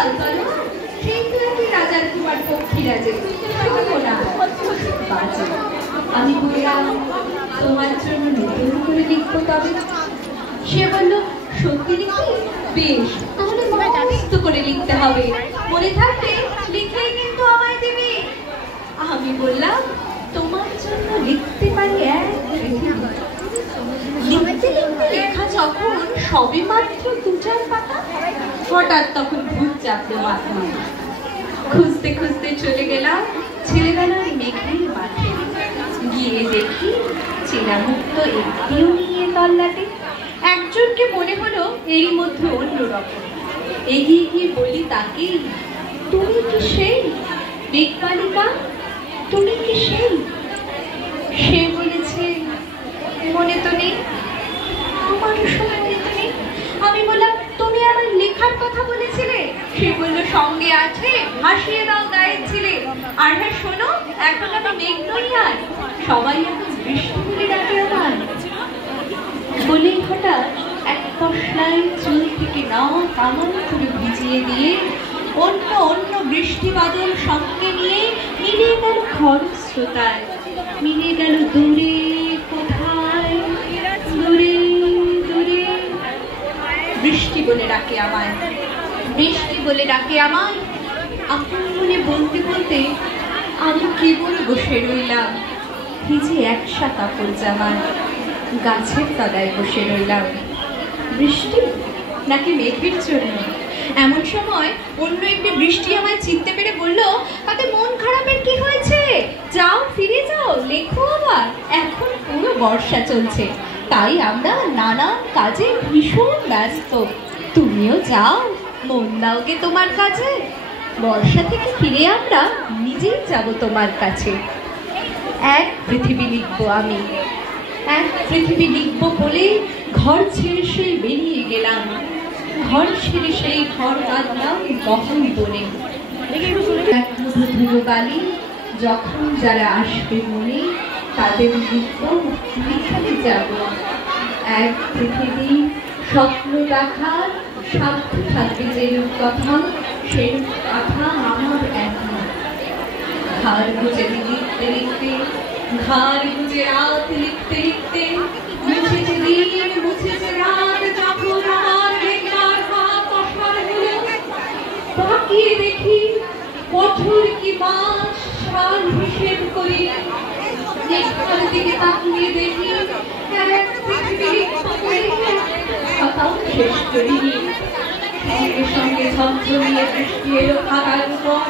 ঢাল তলো সেই তো একই রাজার কুমার পক্ষীরাজে আমি বললাম তোমার জন্য নতুন করে লিখবো তবে। সে বলল সত্যি লিখবি? বেশ, তাহলে মস্ত করে লিখতে হবে, মনে থাকবে লিখলেই কিন্তু আমায় দেবে। আমি বললাম তোমার জন্য লিখতে পারি এক লিখতে লিখতে লেখা যখন সবে মাত্র 2-4 পাতা, হঠাৎ তখন ভূত চাপলো মাথায়। খুঁজতে খুঁজতে চলে গেলাম ছেলেবেলার মেঘের মাঠে। গিয়ে দেখি চেনামুক্ত একটিও নিয়ে তল্লাটে। একজনকে মনে হলো এর মধ্যে অন্যরকম। এগিয়ে গিয়ে বলি তাকে, তুমি কি সেই বেগবালিকা? তুমি কি সেই? সে বলেছে মনে তো নেই, আমারও মনে তো নেই। আমি বললাম তুমি আমার লেখার কথা বলেছিলে? সে বলল সঙ্গে আছে, ভাসিয়ে দাও গায়ের ছিলে। আর হ্যাঁ শোনো, এখন আমি মেঘ নই আর, সবাই এখন বৃষ্টি বলে ডাকে আমার। বলেই হঠাৎ এক পশলায় চুল থেকে নাক কামান করে ভিজিয়ে দিয়ে অন্য বৃষ্টি বাদল সঙ্গে নিয়ে মিলিয়ে গেল খরস্রোতায়, মিলিয়ে গেল দূরে কোথায়, দূরে দূরে। বৃষ্টি বলে ডাকে আমায়, বৃষ্টি বলে ডাকে আমায়। আপন মনে বলতে বলতে আমি কেবল বসে রইলাম, ভিজে একসা কাপড় জামায় গাছের তলায় বসে রইলাম। বৃষ্টি নাকি মেঘের জন্য? এমন সময় অন্য একটি বৃষ্টি আমায় চিনতে পেরে বলল, তাতে মন খারাপের কি হয়েছে? যাও, ফিরে যাও, লেখো আবার। এখন পুরো বর্ষা চলছে, তাই আমরা নানান কাজে ভীষণ ব্যস্ত। তুমিও যাও, মন দাওগে তোমার কাজে। বর্ষা থেকে ফিরে আমরা নিজেই যাব তোমার কাছে। এক পৃথিবী লিখবো আমি, এক পৃথিবী লিখবো বলে ঘর ছেড়ে সেই বেরিয়ে গেলাম। ঘর ছেড়ে সেই ঘর বাঁধলাম বহন বনে। ধুলো বালি যখন যারা আসবে মনে, তাদের লিখবো লিখাতে যাব। এক পৃথিবী স্বপ্ন দেখার সাধ্য থাকবে যে কথা, সেই কথা আমার একা। ঘাড় গুজে লিখতে লিখতে, ঘাড় গুজে রাত লিখতে লিখতে, মুছেছে দিন মুছেছে রাত, যখন আমার লেখার হাত অসার হলো। তাকিয়ে দেখি কঠোর কি মাস সাল হিসেব করি। লেখার দিকে তাকিয়ে দেখি এক পৃথিবী খাতাও শেষ করিনি। সঙ্গে সঙ্গে ঝমঝমিয়ে বৃষ্টি এলো খাতার উপর।